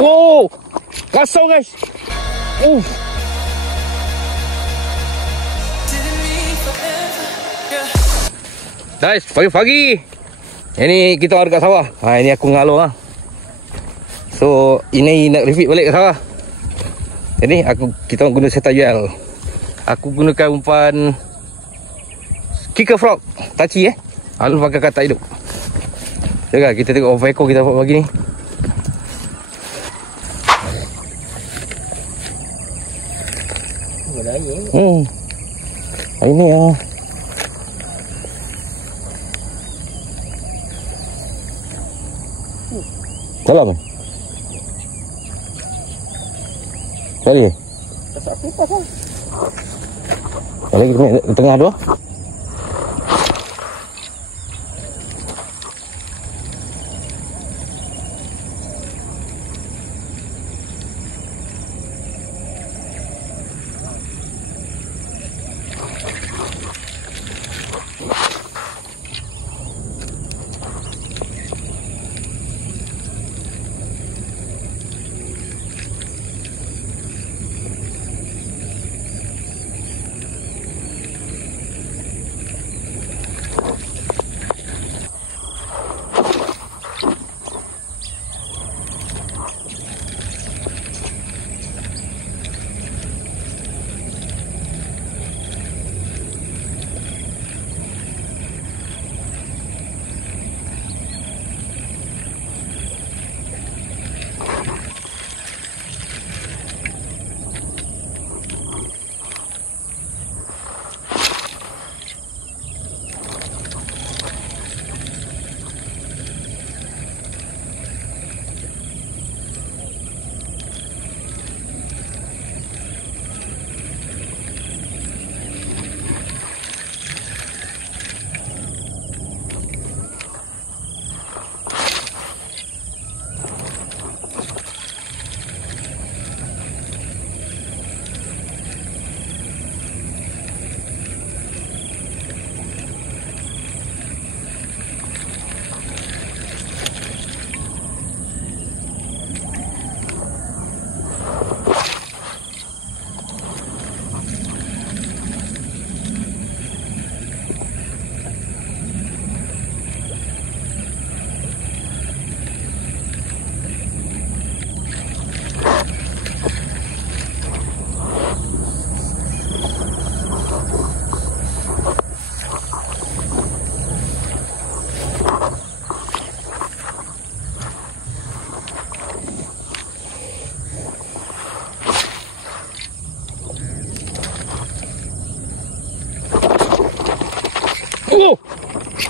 Oh, kasar guys. Guys, pagi-pagi. Ini kita ada kat sawah. Ini aku ngalor lah. So, ini nak repeat balik kat sawah. Jadi kita guna setar gel. Aku gunakan umpan kicker frog, taci Alun pakai katak hidup. Jaga kita tengok berapa ekor kita dapat pagi ni. Hari ni salam. Kali. Tak apa pun. Lagi di tengah tu.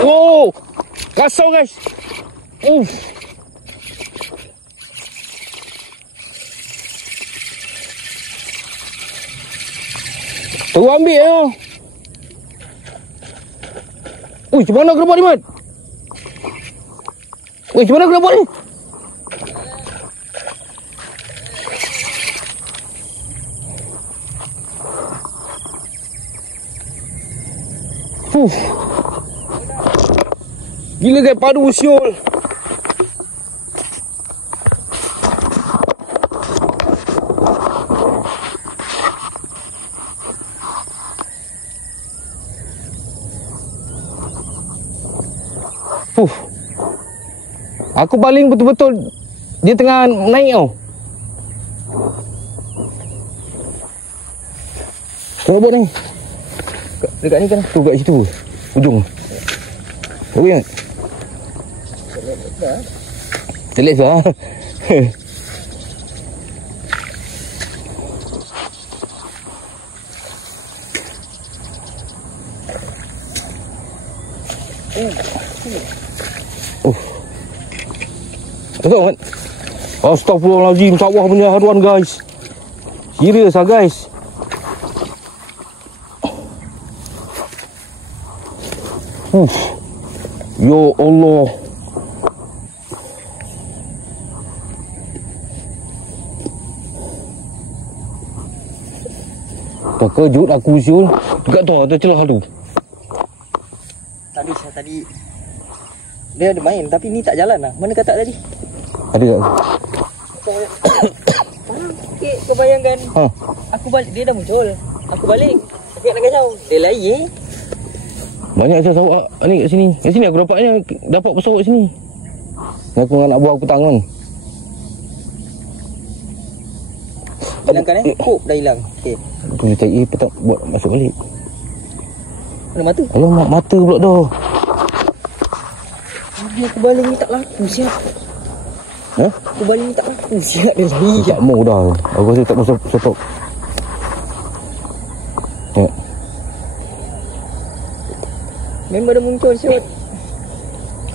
Oh, kasar guys. Tu ambil ya. Macam mana aku dapat ni, Mat? Macam mana aku dapat ni? Gila guys, padu usiul. Aku baling betul-betul dia tengah naik tau. Kau buat ni. Dekat ni kan tu, kat situ ujung. Kau ingat? Telik lah. Tengok kan? Astagfirullahaladzim, sawah punya haruan guys. Serius lah guys. Ya Allah. Terkejut aku Syul. Dekat tu ada celah tu. Tadi dia ada main tapi ni tak jalan lah. Mana kata tadi? Ada tak? Okay, kau bayangkan. Aku balik, dia dah muncul. Aku balik. Aku nak kacau. Dia lari. Banyak macam sawak ni kat sini. Kat sini aku dapatnya. Dapat pesawak kat sini. Aku dengan anak buah aku petang kan. Hilangkan Kop dah hilang. Okay. Tu dia cari petak buat masuk balik. Mana mata? Alamak, mata pula dah. Dia aku baling ni tak laku siap. Aku baling ni tak laku siap dia lari. Tak mau dah. Aku rasa tak mau stop. Tengok. Member dah muncul siap.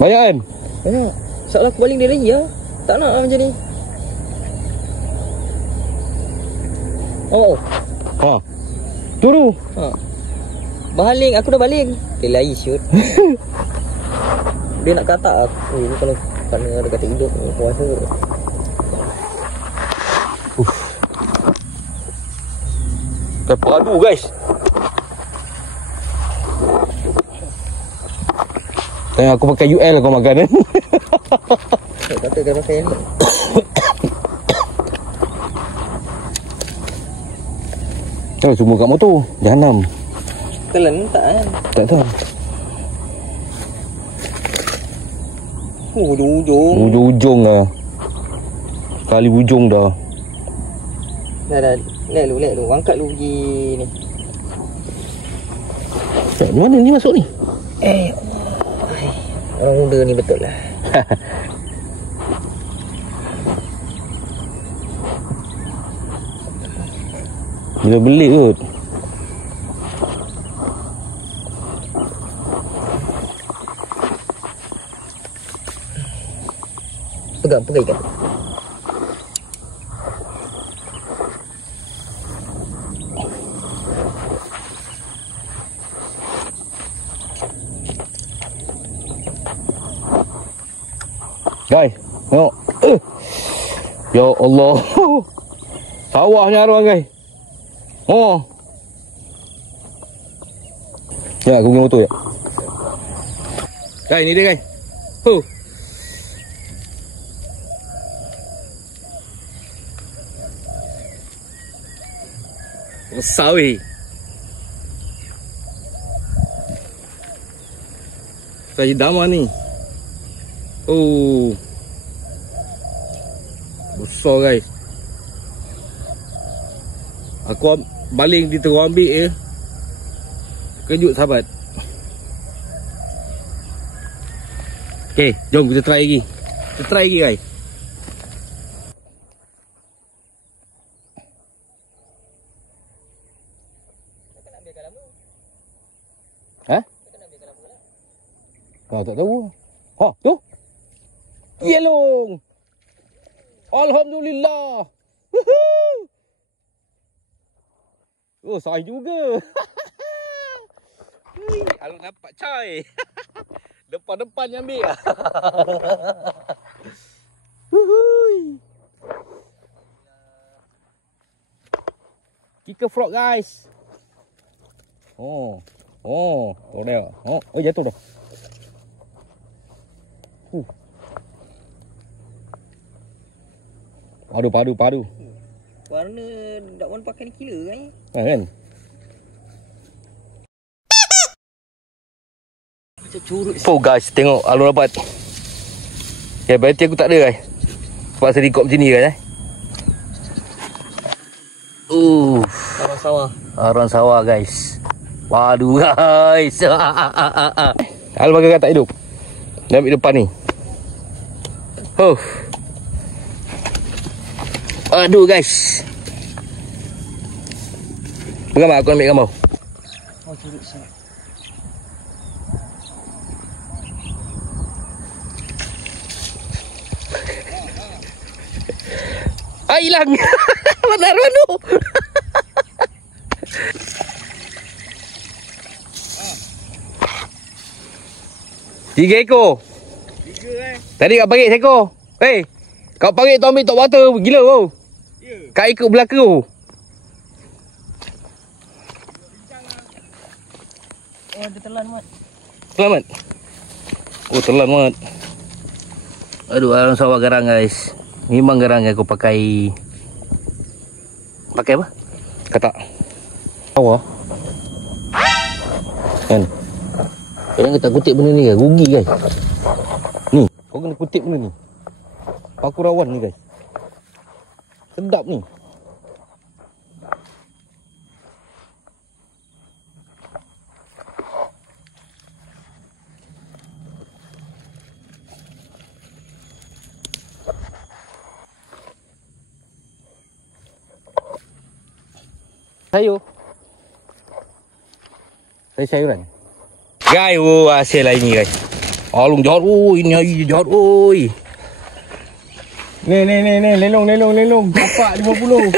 Banyak kan? Banyak. Soalan aku baling dia lari lah. Tak nak lah macam ni. Oh. Turu. Baling, aku dah baling. Dia lari shoot. Dia nak kata aku ni kalau partner ada kata hidup ni puasa. Dah peradu guys. Tengok aku pakai UL kau makan kan. Kata kena pakai ni. Kalau semua kat motor, jahanam. Telan tak kan? Tak tahu. Ujung-ujung. Ujung-ujung lah. Kali ujung dah. Dah. Let lu. Angkat lu pergi ni. Tak, mana ni masuk ni? Orang muda ni betul lah. Bila belik kot. Pegang ikan. Guys, tengok. Ya Allah. Sawahnya arwah guys. Ya, aku pergi motor ya. Guys, ni dia guys. Besar weh. Saya dama ni. Besar guys. Aku baling di terus ambil je. Kejut sahabat. Okay, jom kita try lagi. Guys. Tak tahu. Tu. Yelong. Alhamdulillah. Saya juga. Kalau dapat coy. Depan-depan yang ambil. Kicker frog guys. Dah. Jatuh dah. Padu. Warna dakwan pakai ni killer kan? Kan? Macam curut. Guys, tengok alur dapat. Okay, berarti aku tak ada guys. Terpaksa record macam ni guys. Arang sawah guys. Padu guys. Al bagi tak hidup. Dia ambil depan ni. Aduh guys. Pegang mak, aku ambil gambar. Curut sangat. Hilang. Mana tu? 3 ekor. 3 Tadi kau parik seekor. Kau parik tu ambil top water gila kau. Kau ikut belaka tu. Dia telan mat. Telan mat. Telan mat. Aduh, arang sawah garang guys. Memang garang aku pakai apa? Katak. Awak. Kan. Kadang kita kutip benda ni guys, rugi guys. Ni, kau kena kutip benda ni. Paku rawan ni guys. Sedap ni. Sayur. Sayuran. Guys, hasil lah ini guys. Alung jahat, ini air jahat, oi. Ni, lelong. Dapat 50.